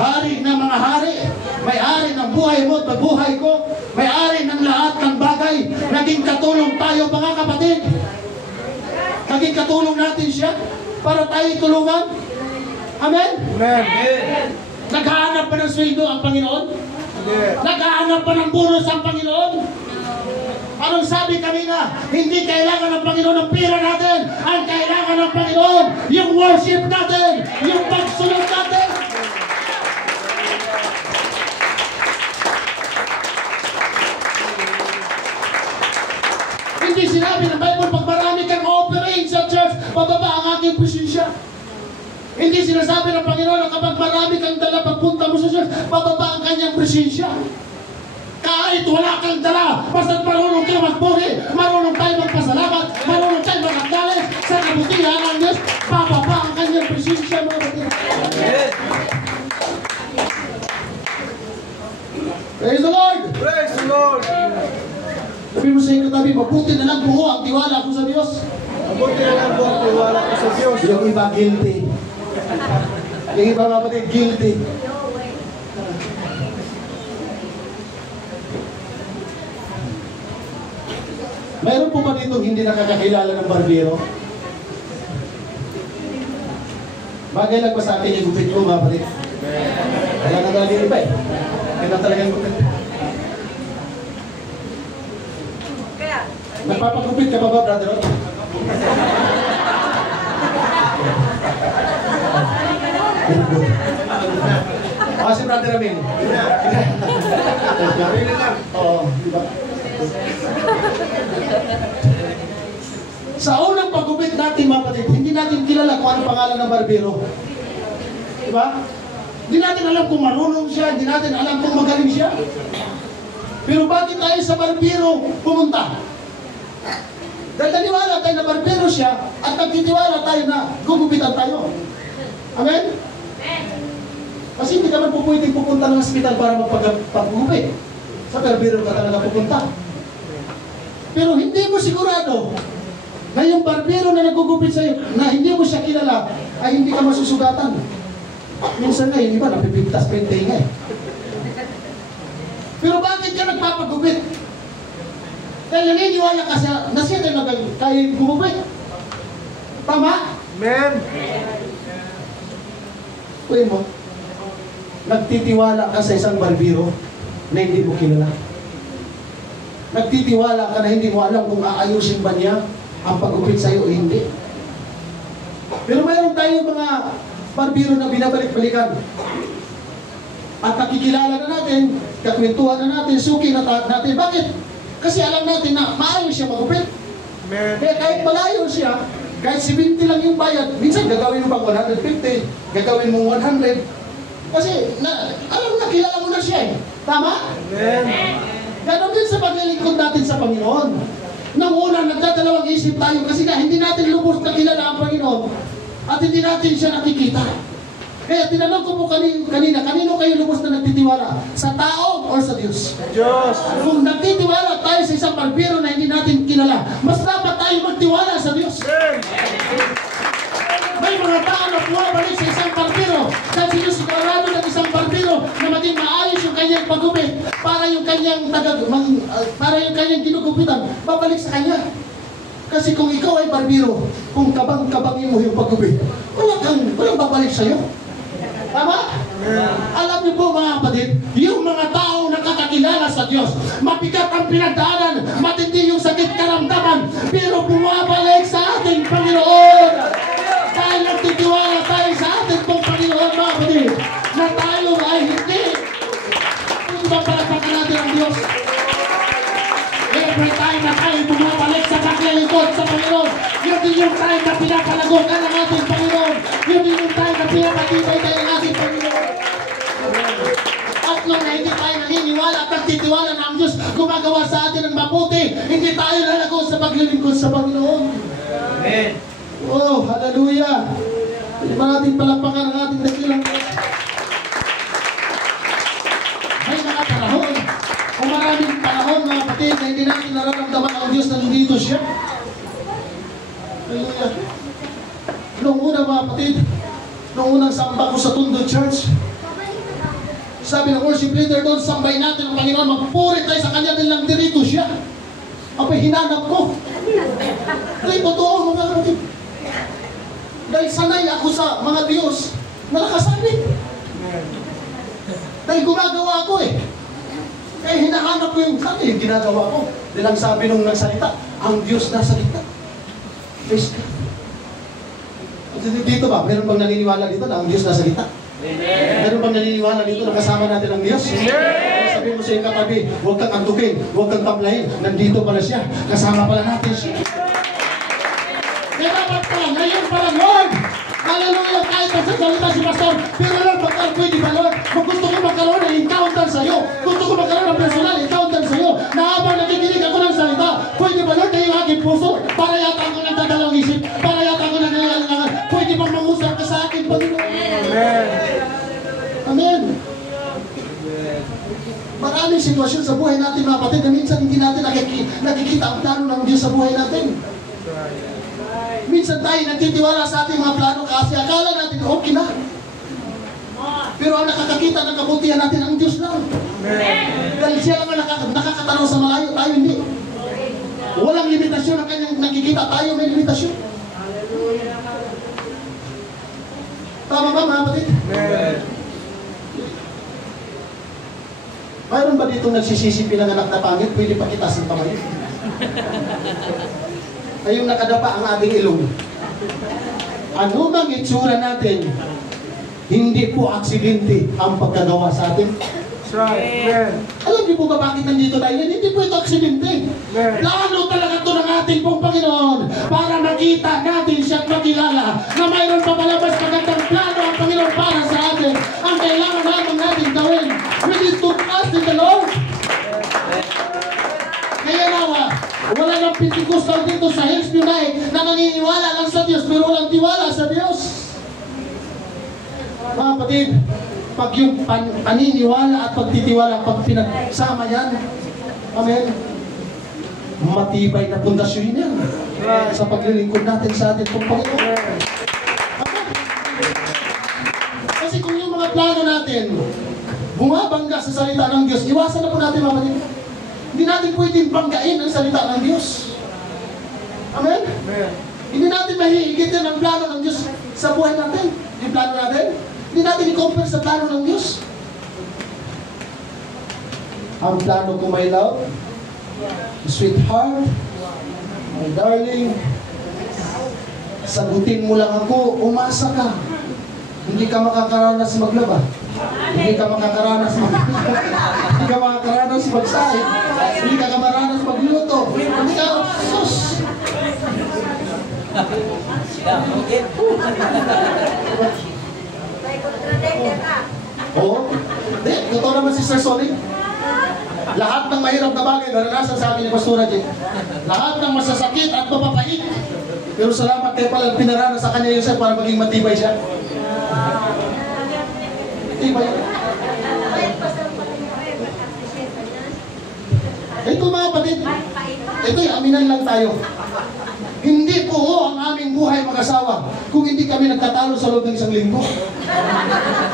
Hari ng mga hari, may-ari ng buhay mo at buhay ko, may-ari ng lahat ng bagay. Naging katulong tayo mga kapatid. Naging katulong natin siya para tayo tulungan. Amen? Amen. Naghahanap pa ng sweldo ang Panginoon? Naghahanap pa ng bonus ang Panginoon? Anong sabi kanina? Hindi kailangan ng Panginoon ang pira natin. Ang kailangan ng Panginoon, yung worship natin, yung pagsunod natin. Hindi sinabi ng Bible, pag marami kang offering sa church, bababa ang aking presensya. Hindi sinasabi ng Panginoon na kapag marami kang dala pagpunta mo sa Diyos, bababa ang kanyang presensya. Kahit wala kang dala, basta't marunong kayo magpuri, marunong tayo magpasalamat, marunong tayo magagalit sa kabutihan ng Diyos, bababa ang kanyang presensya, mga kapatid. Amen. Praise the Lord! Praise the Lord. Sabi mo sa iyo katabi, mabuti na lang buho ang tiwala ko sa Diyos. Mabuti na lang po ang tiwala ko sa Diyos. Yung iba guilty. Yung iba mga kapatid, guilty. Mayroon po ba dito hindi nakakakilala ng barbero? Bagay lang ba sa akin yung gupit ko, mga kapatid? Kaya na talaga yung iba eh. Kaya na talaga yung gupit. Kaya, Nagpapagupit ka pa ba, brother? Very good. Si brother Amin. Oo, di ba? Sa unang paggupit natin, mga kapatid, hindi natin kilala kung anong pangalan ng barbero. Di ba? Hindi natin alam kung marunong siya, hindi natin alam kung magaling siya. Pero bakit tayo sa barbero pumunta? Dahil naniwala tayo na barbero siya at nagtitiwala tayo na gugupitan tayo. Amen? Kasi hindi ka man po pwedeng pupunta ng hospital para magpagupit. Sa barbero ka talaga pupunta. Pero hindi mo sigurado na yung barbero na nagugupit sa'yo, na hindi mo siya kilala, ay hindi ka masusugatan. Minsan nga, yung iba, napipigtas pa yung tinga eh. Pero bakit ka nagpapagupit? Dahil naniniwala ka na siya tayo gumupit. Tama? Amen. Uy mo, nagtitiwala ka sa isang barbero na hindi mo kilala. Nagtitiwala ka na hindi mo alam kung aayusin ba niya ang paggupit sa'yo o hindi. Pero mayroon tayong mga barbero na binabalik-balikan. At nakikilala na natin, kakwentuhan na natin, suki na natin. Bakit? Kasi alam natin na maayos siya magupit. Amen. Kaya kahit malayo siya, kahit 70 lang yung bayad, minsan gagawin mo pang 150, gagawin mo 100. Kasi alam na, kilala mo na siya eh. Tama? Amen. Ganon din sa paglilingkod natin sa Panginoon. Nang una, nagdadalawang isip tayo kasi nga hindi natin lubos na kilala ang Panginoon at hindi natin siya nakikita. Kaya tinanong ko po kanina, kanino kayo lubos na nagtitiwala? Sa tao o sa Diyos? Diyos. Kung nagtitiwala tayo sa isang barbero na hindi natin kilala, mas dapat tayo magtiwala sa Diyos. May mga tao na bumabalik sa isang barbero dahil si Diyos sigurado ng isang barbero na maging maayos yung kanyang paggupit para yung kanyang ginugupitan, babalik sa kanya. Kasi kung ikaw ay barbero, kung kabang-kabangin mo yung paggupit, walang babalik sa'yo. Tama? Alam niyo po mga kapatid, yung mga tao nakakakilala sa Diyos, mabigat ang pinagdaanan, matindi yung sakit karamdaman, pero bumabalik sa ating Panginoon. Dahil nagtitiwala tayo sa ating pong Panginoon, mga kapatid, na tayo ay hindi. Kung ba palagpakan natin ang Diyos? Every time na tayo bumabalik sa paglilingkod sa Panginoon, yun din yung time na pinapalagokan ng ating Panginoon. Yun din yung time na pinapatibay tayo ng ating Panginoon. At nung na hindi tayo naniniwala at nagtitiwala na ang Diyos gumagawa sa atin ng mabuti, hindi tayo lalago sa paglilingkod sa Panginoon. Amen. Oh, hallelujah! Hindi ba natin palakpakan ang ating dakilang Diyos? May mga panahon, o maraming panahon mga kapatid na hindi natin nararamdaman ang Diyos na nandito siya. Hallelujah! Noong una mga kapatid, noong unang samba ko sa Tondo Church, sabi ng worship leader doon, sambay natin ang Panginoon, magpupuri tayo sa Kanya dahil nandirito siya. Abay, hinanap ko. Dahil totoo mga kapatid. Dahil sanay ako sa mga Diyos na nakasabit. Dahil gumagawa ako eh. Kaya hinahanap ko yung sabi, yung ginagawa ko. Dahil ang sabi nung nagsalita, ang Diyos nasa gitna. Praise God. Dito ba? Meron bang naniniwala dito na ang Diyos nasa gitna? Meron bang naniniwala dito na kasama natin ang Diyos? Sabi mo sa iyong katabi, huwag kang antukin, huwag kang tamlayin. Nandito pala siya. Kasama pala natin siya. Kaya dapat pa, ngayon pala Lord, Hallelujah! Kahit nagsasalita si Pastor, pero Lord, pwede ba Lord? Kung gusto ko magkaroon ng encounter sa'yo, gusto ko magkaroon ng personal encounter sa'yo, na habang nakikinig ako ng salita, pwede ba Lord na yung aking puso? Para yata ako nagdadalawang isip, para yata ako nagdadalawang, pwede bang mangusap ka sa akin, Panginoon? Amen. Amen. Maraming sitwasyon sa buhay natin, mga kapatid, na minsan hindi natin nakikita ang plano ng Diyos sa buhay natin. Minsan tayo nagtitiwala sa ating mga plano kasi akala natin okay na. Pero ang nakakakita ng kabutihan natin ang Diyos lang. Dahil siya lang ang nakakatanaw sa malayo, tayo hindi. Walang limitasyon ang kanyang nakikita, tayo may limitasyon. Tama ba, mga kapatid? Mayroon ba dito nagsisisi pinanganak na pangit? Pwede pakitasin pa ngayon. Ayong nakadapa ang ating ilong. Ano bang itsura natin? Hindi po aksidente ang pagkagawa sa atin. That's right. Amen. Alam niyo po ba bakit nandito tayo? Hindi po ito aksidente. Plano talaga ito ng ating pong Panginoon para makita natin siya at makilala na mayroon pa palabas magandang plano ang Panginoon para sa atin. Ang kailangan naman natin gawin. We need to trust in the Lord. Kaya nawa, wala ng Pentecostal dito sa Hills United na naniniwala lang sa Diyos pero walang tiwala sa Diyos. Mga kapatid, pag yung paniniwala at pagtitiwala, pag pinagsama yan, amen, matibay na pundasyon yan sa paglilingkod natin sa ating pong Panginoon. Amen. Kasi kung yung mga plano natin bumabangga sa salita ng Diyos, iwasan na po natin, mga kapatid. Hindi natin pwedeng banggain ang salita ng Diyos. Amen? Hindi natin mahihigitin ang plano ng Diyos sa buhay natin. Yung plano natin, hindi natin i-compare sa plano ng Diyos. Ang plano ko, my love, sweetheart, my darling, sagutin mo lang ako, umasa ka. Hindi ka makakaranas maglaba. Hindi ka makakaranas hindi ka makakaranas magsahe. Hindi ka makakaranas magluto. Hindi ka, sus! Oo. Hindi, totoo naman si Sir Sonic. Lahat ng mahirap na bagay, naranasan sa akin ni Pastora J. Lahat ng masasakit at mapapait. Pero salamat kayo pala pinaranas sa kanya yung sir para maging matibay siya. Matibay. Ito mga kapatid, ito aminan lang tayo. Hindi po ang aming buhay mag-asawa kung hindi kami nagtatalo sa loob ng isang linggo.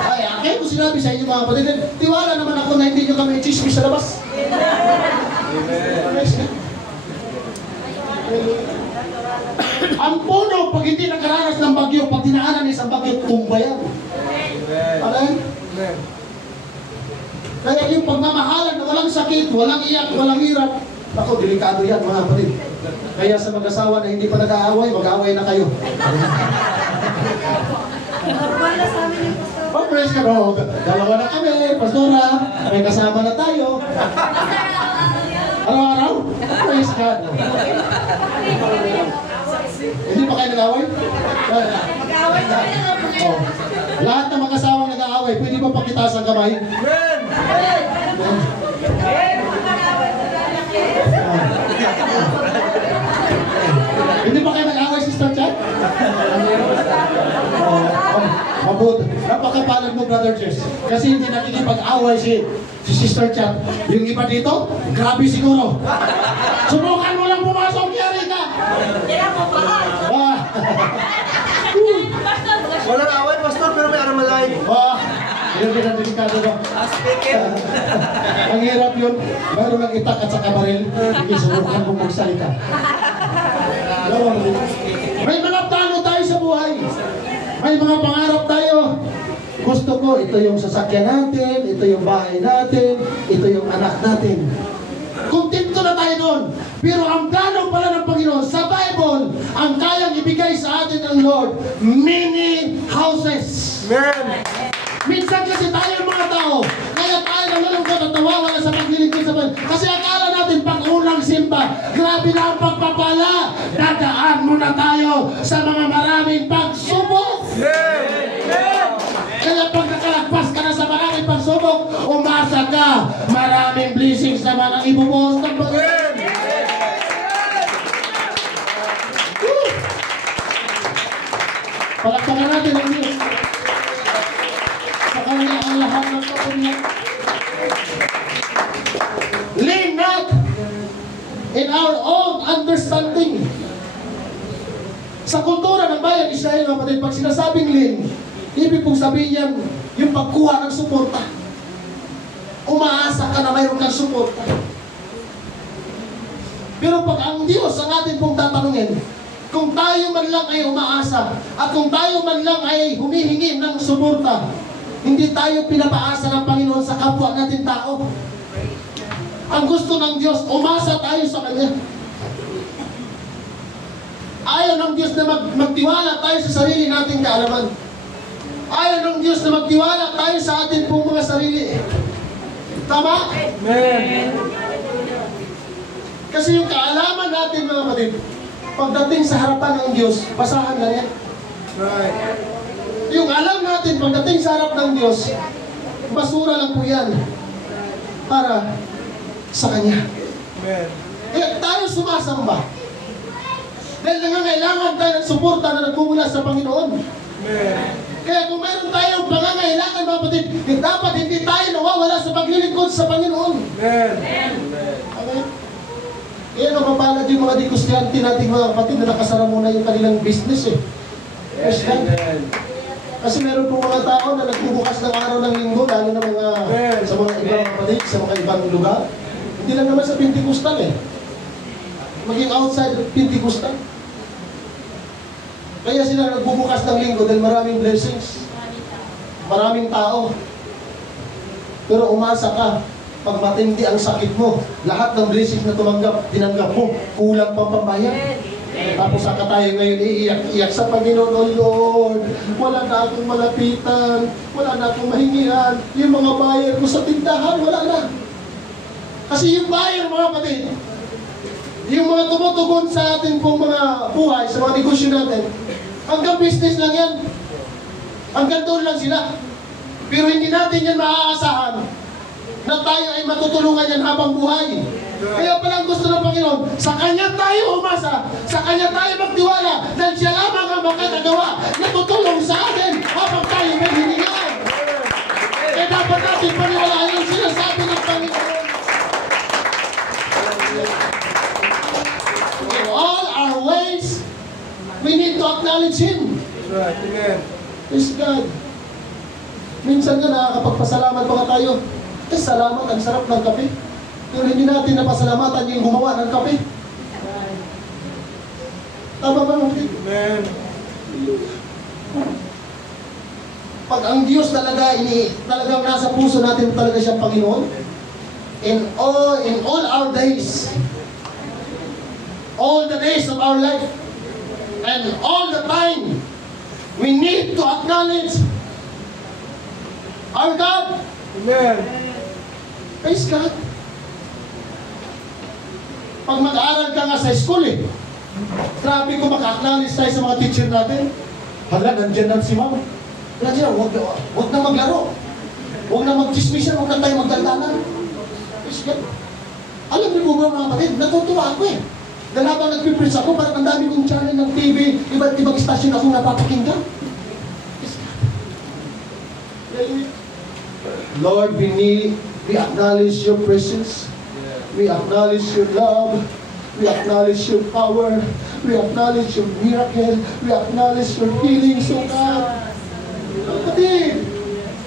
Ay, kaya ko sinabi sa inyo mga kapatid, tiwala naman ako na hindi nyo kami chismis sa labas. Ang puno, pag hindi nakaranas ng bagyo, pag dinaanan isang bagyo, tumba yan. Alam? Kaya yung pagmamahalan na walang sakit, walang iyak, walang hirap, ako, delikado yan mga kapatid. Kaya sa mag-asawa na hindi pa nag-aaway, mag-aaway na kayo. Oh, praise ka, no? Dalawa na kami, Pastora. May kasama na tayo. Araw-araw? Praise God. Hindi pa kayo nag-aaway? Mag-aaway kami na Oh. Lahat ng mag-asawang nag-aaway, pwede ba pakitaas ang kamay? Hindi pa kayo nag-aaway, Sister Chat? Mabuti. Napakapalad mo, Brother Jess. Kasi hindi nakikipag-away si Sister Chat. Yung iba dito, grabe siguro. Subukan mo lang pumasok, yari ka! Walang away, Pastor, pero may aramalay. Yun din ang delikado mo. Ang hirap yun. Mayroon ng itak at saka baril. Hindi subukan kung magsalita. May mga plano tayo sa buhay. May mga pangarap tayo. Gusto ko, ito yung sasakyan natin, ito yung bahay natin, ito yung anak natin. Kontento na tayo doon. Pero ang plano pala ng Panginoon sa Bible, ang kayang ibigay sa atin ng Lord, many houses. Amen. Minsan kasi tayo mga tao, kaya tayo nalulungkot at nawawala sa paglilingkod sa Panginoon. Kasi akala natin pag unang simba, grabe na ang pagpapala. Dadaan muna tayo sa mga maraming pagsubok. Palakpakan natin ang Diyos. Sa Kanya ang lahat ng kapurihan. Lean not in our own understanding. Sa kultura ng bayan Israel, mga kapatid, pag sinasabing lean, ibig pong sabihin yan, yung pagkuha ng suporta. Umaasa ka na mayroon kang suporta. Pero pag ang Diyos ang atin pong tatanungin, kung tayo man lang ay umaasa, at kung tayo man lang ay humihingi ng suporta, hindi tayo pinapaasa ng Panginoon sa kapwa natin tao. Ang gusto ng Diyos, umasa tayo sa Kanya. Ayaw ng Diyos na magtiwala tayo sa sarili nating kaalaman. Ayaw ng Diyos na magtiwala tayo sa atin pong mga sarili. Tama? Amen. Kasi yung kaalaman natin, mga kapatid, pagdating sa harapan ng Diyos, basahan na yan. Right. Yung alam natin, pagdating sa harap ng Diyos, basura lang po yan para sa Kanya. Amen. Kaya tayo sumasamba. Dahil nangangailangan tayo ng suporta na nagmumula sa Panginoon. Amen. Kaya kung mayroon tayong pangangailangan, mga kapatid, dapat hindi tayo nawawala sa paglilingkod sa Panginoon. Amen. Okay? Kaya napapalad yung mga di-Kristiyanti nating mga kapatid na nakasara muna yung kanilang business eh. Amen. Kasi meron po mga tao na nagbubukas ng araw ng linggo, lalo na mga sa mga ibang kapatid, sa mga ibang lugar. Hindi lang naman sa Pentecostal eh. Maging outside Pentecostal. Kaya sila nagbubukas ng linggo dahil maraming blessings. Maraming tao. Pero umasa ka, pag matindi ang sakit mo, lahat ng blessings na tinanggap mo, kulang pang pambayad. Tapos saka tayo ngayon iiyak-iyak sa Panginoon, oh Lord, wala na akong malapitan, wala na akong mahingian, yung mga buyer ko sa tindahan, wala na. Kasi yung buyer, mga kapatid, yung mga tumutugon sa ating pong mga buhay, sa mga negosyo natin, hanggang business lang yan. Hanggang doon lang sila. Pero hindi natin yan maaasahan na tayo ay matutulungan yan habang buhay. Kaya palang gusto ng Panginoon, sa Kanya tayo umasa, sa Kanya tayo magtiwala, dahil Siya lamang ang makakagawa na tutulong sa atin habang tayo may hiningan. Kaya dapat natin paniwalaan yung sinasabi ng Panginoon. In all our ways, we need to acknowledge Him. Right. Amen. Praise God. Minsan nga nakakapagpasalamat pa nga tayo. Salamat, ang sarap ng kape. Pero hindi natin napasalamatan yung gumawa ng kape. Tama ba? Amen. Pag ang Diyos talagang nasa puso natin talaga siyang Panginoon, in all our days, all the days of our life, and all the time, we need to acknowledge our God. Amen. Praise God. Pag mag-aaral ka nga sa school eh, grabe ko maka-acknowledge tayo sa mga teacher natin. Hala, nandiyan na si ma'am. Nandiyan, huwag na maglaro. Huwag na mag-chismisan, huwag na tayo magdaldalan. Praise God. Alam niyo po ba mga kapatid, natutuwa ako eh. Dahil habang nagpipreach ako, parang ang dami kong channel ng TV, iba't ibang stasyon akong napapakinggan. Praise God. Lord, we acknowledge your presence. We acknowledge your love. We acknowledge your power. We acknowledge your miracle. We acknowledge your healing, so God. Kapatid,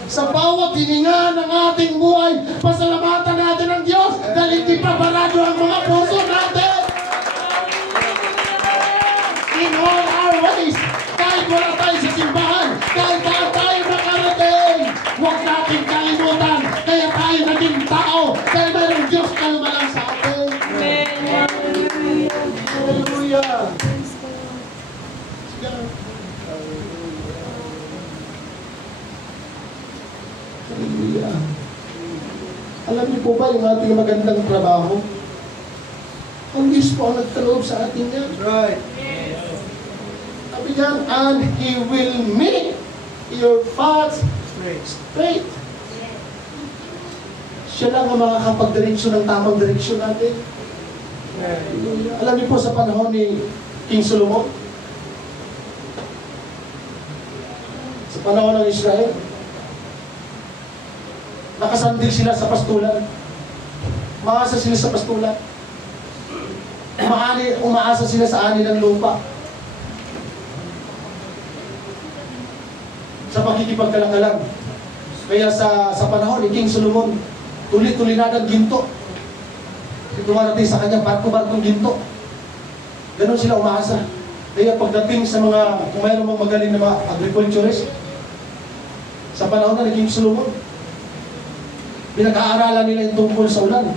sa bawat hininga ng ating buhay, pasalamatan natin ang Diyos dahil hindi pa barado ang mga puso natin. In all our ways, kahit wala tayo sa simbahan, kahit saan tayo makarating, huwag natin kalimutan, kaya tayo naging tao, dahil mayroong Diyos na lumalang sa atin. Hallelujah. Hallelujah. Alam niyo po ba yung ating magandang trabaho? Ang Diyos po ang nagkaloob sa atin yan. Right. Sabi niyan, and He will make your paths straight. Siya lang ang makakapag-direksyon ng tamang direksyon natin. Alam niyo po sa panahon ni King Solomon, Sa panahon ng Israel, nakasandil sila sa pastulan. Umaasa sila sa pastulan. Umaasa sila sa ani ng lupa. Sa pagkikipagkalang-kalang. Kaya sa panahon ni King Solomon, tulit-tulinadang ginto. Dumarating sa kanya, barko-barkong ginto. Ganon sila umaasa. Kaya pagdating sa mga, kung mayroon mga magaling na mga agriculturist, sa panahon na ni King Solomon, pinag-aaralan nila yung tungkol sa ulan.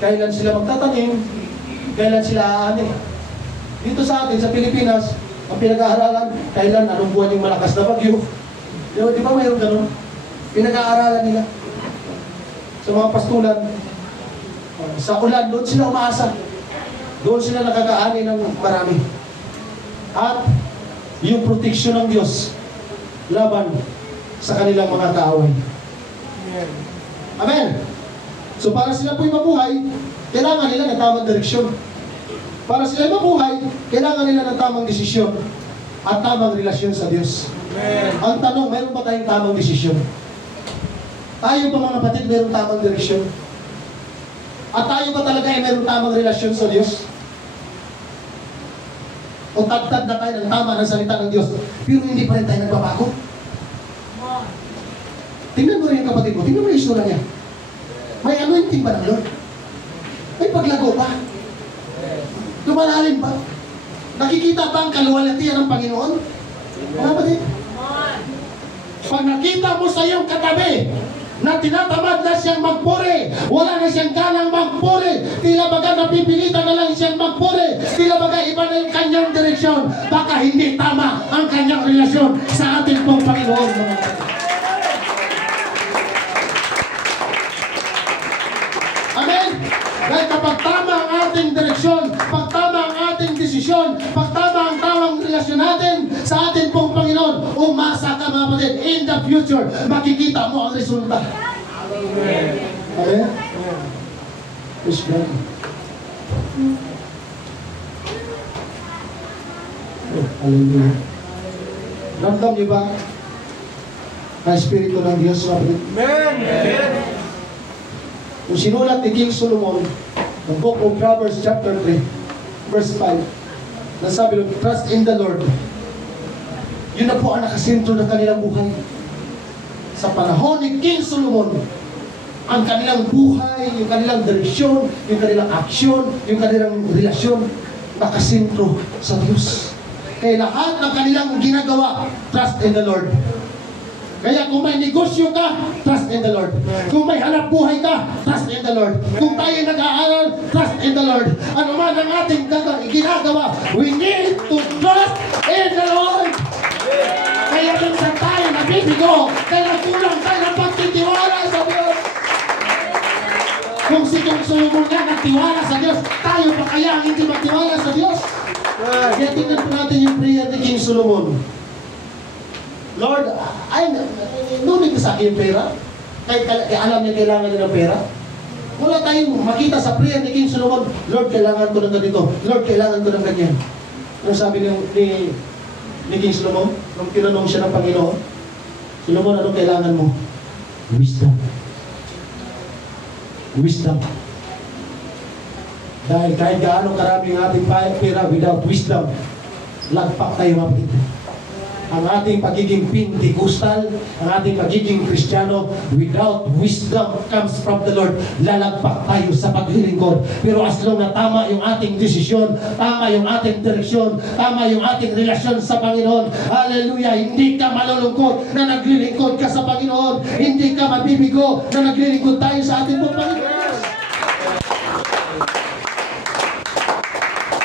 Kailan sila magtatanim, kailan sila aani. Dito sa atin, sa Pilipinas, ang pinag-aaralan, kailan, anong buwan yung malakas na bagyo. Di ba mayroon ganon? Pinag-aaralan nila. Sa mga pastulan, sa ulan, doon sila umaasa. Doon sila nakakaani ng marami. At yung proteksyon ng Diyos laban sa kanilang mga kaaway. Amen. So para sila po'y mabuhay, kailangan nila ng tamang direksyon. Para sila mabuhay, kailangan nila ng tamang desisyon at tamang relasyon sa Diyos. Amen. Ang tanong, mayroon ba tayong tamang desisyon? Tayo ba mga kapatid, mayroong tamang direksyon? At tayo ba talaga ay mayroong tamang relasyon sa Diyos? O tagtad na tayo ng tama ng salita ng Diyos, pero hindi pa rin tayo nagbabago? Tingnan mo rin yung kapatid mo, tingnan mo yung isura niya. May anointing ba ng Lord? May paglago ba? Lumalalim ba? Nakikita ba ang kaluwalhatian ng Panginoon? Mga kapatid? Pag nakita mo sa iyong katabi na tinatamad na siyang magpuri, wala na siyang ganang magpuri, tila baga napipilitan na lang siyang magpuri, tila baga iba na yung kanyang direksyon, baka hindi tama ang kanyang relasyon sa ating pong Panginoon. Amen? Dahil kapag tama ang ating direksyon, pag tama ang ating desisyon, pag tama ang tamang relasyon natin sa ating pong Panginoon, umasa ka mga kapatid, in the future, makikita mo ang resulta. Amen? Amen? Praise God. Oh, hallelujah. Ramdam niyo ba na Espiritu ng Diyos, mga kapatid? Amen. Amen. Kung sinulat ni King Solomon, the book of Proverbs chapter 3, verse 5, nasabi ng trust in the Lord. Yun na po ang nakasentro ng kanilang buhay. Sa panahon ni King Solomon, ang kanilang buhay, yung kanilang direksyon, yung kanilang aksyon, yung kanilang relasyon, nakasentro sa Diyos. Kaya lahat ng kanilang ginagawa, trust in the Lord. Kaya kung may negosyo ka, trust in the Lord. Kung may hanap buhay ka, trust in the Lord. Kung tayo nag-aaral, trust in the Lord. Ano man ang ating ginagawa, we need to trust in the Lord. Kaya minsan tayo nabibigo, kaya kulang tayo ng pagtitiwala sa Diyos. Kung si King Solomon nga nagtiwala sa Diyos, tayo pa kaya ang hindi magtiwala sa Diyos? Kaya tingnan po natin yung prayer ni King Solomon. Lord, no need sa akin yung pera. Kaya alam niya kailangan niya ng pera. Wala tayong makita sa prayer ni King Solomon, Lord, kailangan ko ng ganito. Lord, kailangan ko ng ganyan. Ano sabi ni King Solomon? Nung tinanong siya ng Panginoon, Solomon, anong kailangan mo? Wisdom. Wisdom. Dahil kahit gaano karaming ating pera without wisdom, lagpak tayo mapagkita. Ang ating pagiging Pentecostal, ang ating pagiging Kristiyano, without wisdom comes from the Lord, lalagpak tayo sa paglilingkod. Pero as long na tama yung ating desisyon, tama yung ating direksyon, tama yung ating relasyon sa Panginoon, hallelujah, hindi ka malulungkot na naglilingkod ka sa Panginoon, hindi ka mabibigo na naglilingkod tayo sa ating Panginoon.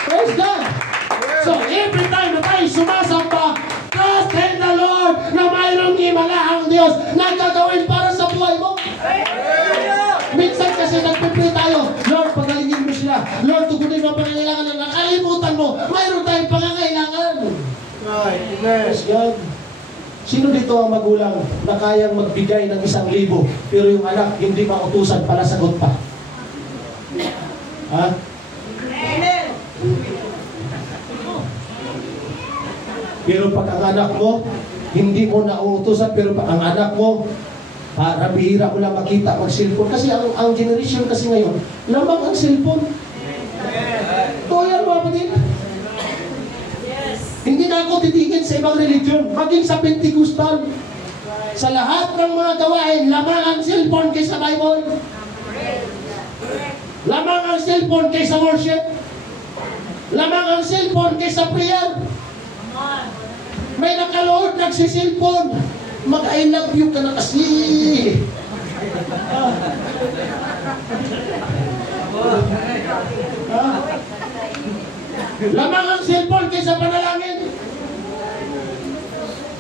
Praise God! So every time na tayo sumasamba, trust in the Lord na mayroong himala ang Diyos na gagawin para sa buhay mo. Minsan kasi nagpipray tayo, Lord, pagalingin mo sila. Lord, tugunin mo ang pangangailangan na nakalimutan mo. Mayroon tayong pangangailangan. Praise God. Sino dito ang magulang na kayang magbigay ng 1,000 pero yung anak hindi mautusan pala sagot pa? Ha? Pero pag ang anak mo, Hindi mo nauutosan, pero ang anak mo, para bihira ko lang makita mag-cellphone. Kasi ang generation kasi ngayon, lamang ang cellphone. Ito yan mga kapatid. Hindi na ako titigil sa ibang religion, maging sa Pentecostal. Sa lahat ng mga gawain, lamang ang cellphone kaysa Bible. Lamang ang cellphone kaysa worship. Lamang ang cellphone kaysa prayer. May nakalood nagsisilpon. Mag-I love you ka na kasi. Lamang ang cellphone kaysa panalangin.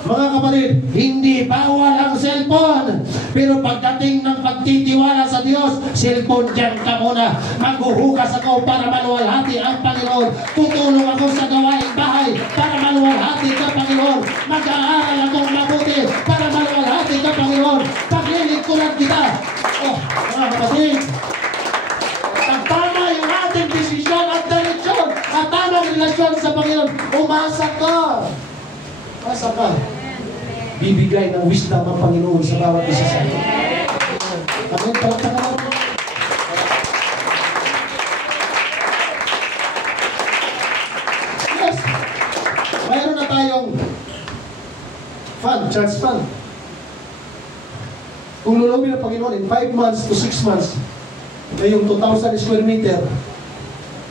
Mga kapatid, hindi bawal ang cellphone. Pero pagdating ng pagtitiwala sa Diyos, cellphone dyan ka muna. Maghuhugas ako para maluwalhati ang Panginoon. Tutulong ako sa gawaing bahay para maluwalhati ka, Panginoon. Mag-aaral akong mabuti para maluwalhati ka, Panginoon. Paglilingkuran kita. Oh, mga kapatid, pagtama yung ating desisyon at direksyon at tamang relasyon sa Panginoon, umasa ka. Umasa ka. Bibigay ng wisdom ang Panginoon sa bawat isa sa atin. Amen. Palakpakan. Yes. Mayroon na tayong fund, church fund. Kung lulawin ng Panginoon in 5 months to 6 months, na yung 2,000 square meter,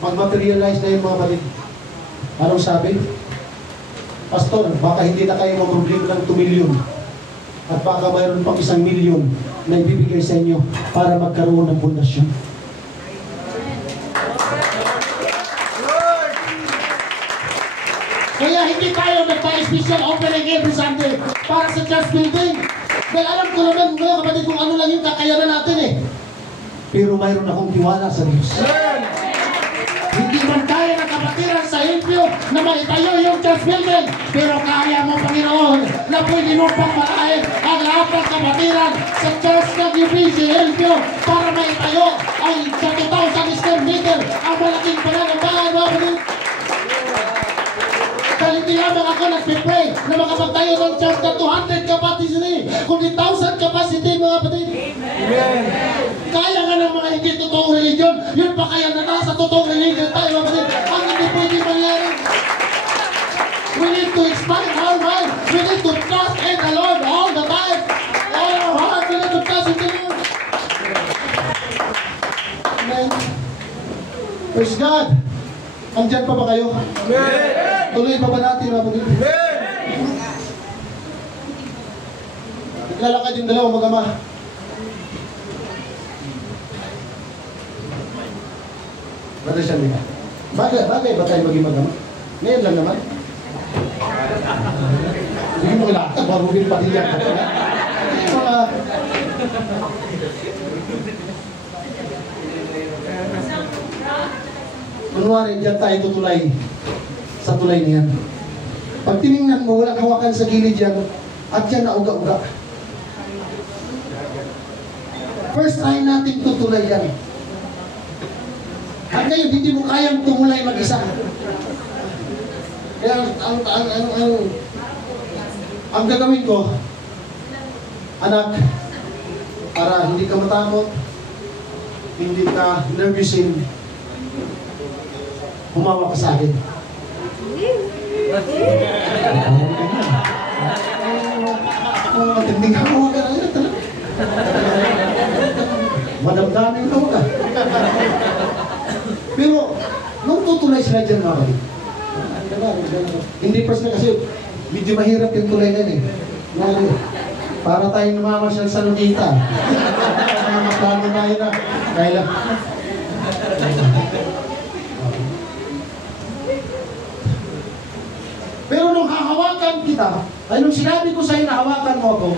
mag-materialize na yung mga kapatid. Anong sabi? Pastor, baka hindi na kayo mag-problema ng 2 million. At baka mayroon pang 1 million na ibibigay sa inyo para magkaroon ng pundasyon. Kaya hindi tayo nagpa-special opening every Sunday para sa church building. Dahil alam ko naman mga kapatid kung ano lang yung kakayanan natin eh. Pero mayroon akong tiwala sa Diyos. Hindi man kaya ng kapatiran sa Hilpio na maitayo yung church building, pero kaya mo, Panginoon, na pwede mo pagparahin ang lahat ng kapatiran sa church ng UPC Hilpio para maitayo ang sa 2,000 square meter ang malaking pananampahan, mga kapatid. Dahil hindi lamang ako nagpipray na makapagtayo ng church na 200 capacity, kundi 1,000 capacity, mga kapatid. Amen. Kaya nga ng mga hindi totoong religion, yun pa kaya na nasa totoong religion tayo, mga kapatid. Ang hindi pwede mangyari. We need to expand our mind. We need to trust in the Lord all the time. All our heart, we need to trust in the Lord. Amen. Praise God. Andyan pa ba kayo? Amen. Tuloy pa ba natin, mga kapatid? Amen. Naglalakad yung dalawang mag-ama. Brother Shandy, bagay ba tayo maging mag-ama? Ngayon lang naman. Hindi mo kilakad, marubin pati yan. Mga... Kunwari, dyan tayo tutulay sa tulay na yan. Pag tinignan mo, walang hawakan sa gilid yan, at yan nauga-uga. First time natin tutulay yan. At ngayon, hindi mo kayang tumulay mag-isa. Kaya ang gagawin ko, anak, para hindi ka matakot, hindi ka nervousin, humawa ka sa akin. Matinding hawa ka na talaga. Madamdamin ka ka. Pero, nung tutulay sila dyan, mga kapatid, hindi first na kasi, medyo mahirap yung tulay na eh. Para tayong namamasyal sa Lunita. Maplano na yun na. Kaya lang. Pero nung hahawakan kita, ay nung sinabi ko sa'yo na hawakan mo ako,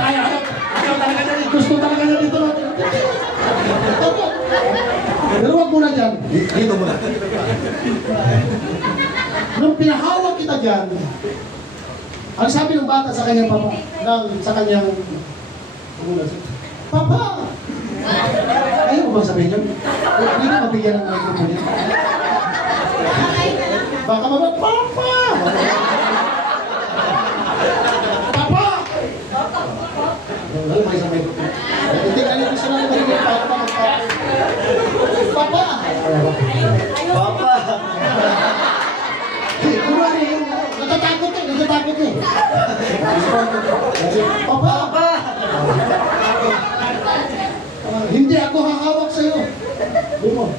ayaw talaga dyan, gusto talaga dyan dito. Pero wag muna dyan, dito muna. Nung pinahawak kita dyan, ang sabi ng bata sa kanyang papa, sa kanyang Papa! Ayaw mo bang sabihin yun? Hindi na mabigyan ng microphone yun. Baka mamaya, Papa! Papa! Wala, may sabay. Hindi ka nito sila na magiging Papa. Papa! Papa! Kunwari, natatakot eh. Papa! Papa! Hindi ako hahawak sa'yo.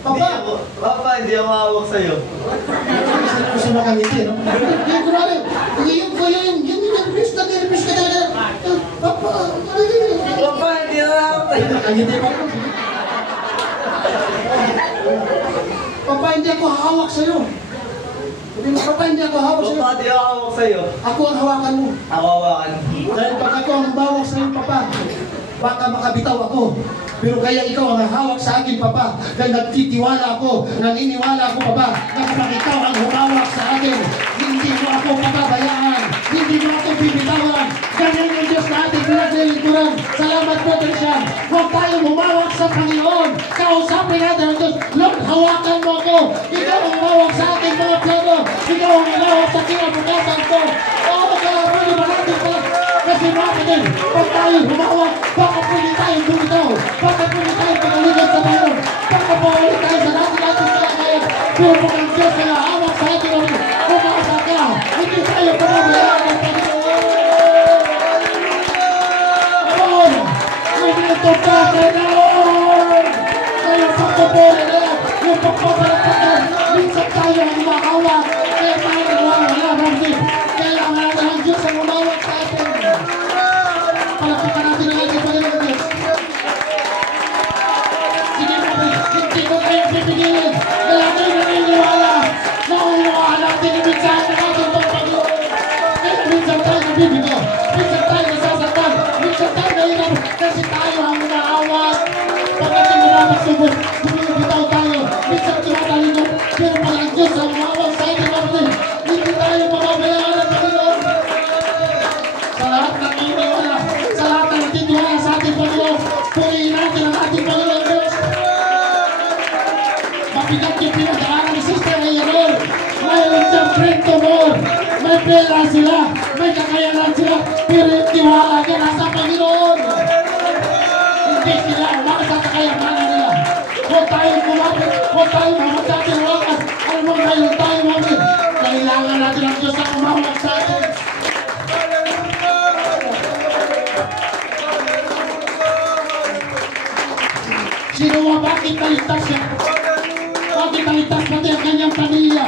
Papa! Papa, hindi ako hawak sa'yo. Gusto mo kang ngiti, no? Hindi, kunwari, yung nervous ka na. Papa! Papa, hindi ako hawak sa'yo. Nakangiti pa ako. Papa, hindi ako hahawak sa'yo. Papa, hindi ako hawak sa'yo. Papa, hindi ako hawak sa'yo. Ako ang hawakan mo. Ako hawakan. Dahil pag ako ang bawak sa'yo, Papa, baka makabitaw ako. Pero kaya ikaw ang hawak sa akin, Papa. Dahil nagtitiwala ako, naniniwala ako, Papa, na kapag ikaw ang humawak sa akin, hindi mo ako papabayaan, hindi mo ako bibitawan. Ganyan yung Diyos na ating pinaglilingkuran. Salamat po, Christian. Huwag tayong humawak sa Panginoon. Kausapin natin ang Diyos. Lord, hawakan mo ako. Ikaw ang humawak sa ating mga plano. Ikaw ang humawak sa kinabukasan ko. Oo, kaya pwede ba natin pala? Kasi natin, pag tayo humawak, baka pwede tayo bumitaw. Baka pwede tayo pagaligan sa Panginoon. Baka pwede tayo sa natin kaya. Pero pag ang Diyos ay hawak sa ating mga umasa ka, hindi tayo pamamayaan ng Panginoon. Lord, ito pa kay Lord. Kaya pagkapore na yan, yung pagpapalatatan, minsan tayo ang humahawak. Kaya tayo nawawala, Ramsey. Kaya ang Diyos ang humawak sa atin. Palapitan natin ang ating Panginoon Diyos. Sige natin, hindi ko kayo pipigilin. Kaya kayo naniniwala na unuhaan natin yung minsan ng ating Panginoon. Kaya minsan tayo nabibigo, minsan tayo nasasaktan, minsan tayo nahirap kasi tayo ang umahawak. Pagdating na napagsubok, bumibitaw tayo, minsan tumatalino, pero pag ang Diyos ang umahawak sa ating Panginoon, hindi tayo mamamayaan ng Panginoon. Sa lahat ng iniwala, sa lahat ng titiwala sa ating Panginoon, purihin natin ang ating Panginoon Diyos. Mabigat yung pinag-aaral ni Sister Ayeron. Mayroon siyang friend to more. May pera sila, may kakayanan sila, pero yung tiwala niya nasa Panginoon. Hindi sila umasa sa kayamanan nila. Huwag tayong kumapit, huwag tayong mamatagin wakas. Alam mo, mayroon tayo mamit. Kailangan natin ang Diyos na kumawag sa atin. Sino nga bakit naligtas siya? Bakit naligtas pati ang kanyang pamilya?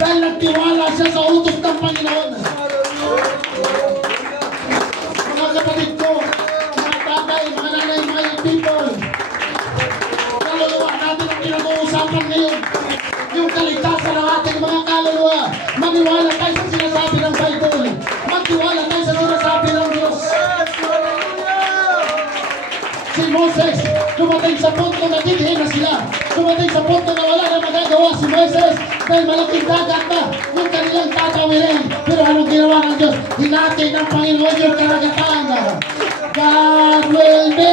Dahil nagtiwala siya sa utos ng Panginoon. Mga kapatid ko, mga tatay, mga nanay, mga young people, kaluluwa natin ang pinag-uusapan ngayon. Yung kaligtasan ng ating mga kaluluwa. Maniwala tayo sa sinasabi ng Bible. Magtiwala tayo sa sinasabi ng Diyos. Si Moses, dumating sa punto na dinhin na sila. Dumating sa punto na wala na magagawa si Moses dahil malaking dagat na yung kanilang tatawirin. Pero anong ginawa ng Diyos? Hinati ng Panginoon yung karagatan. God will make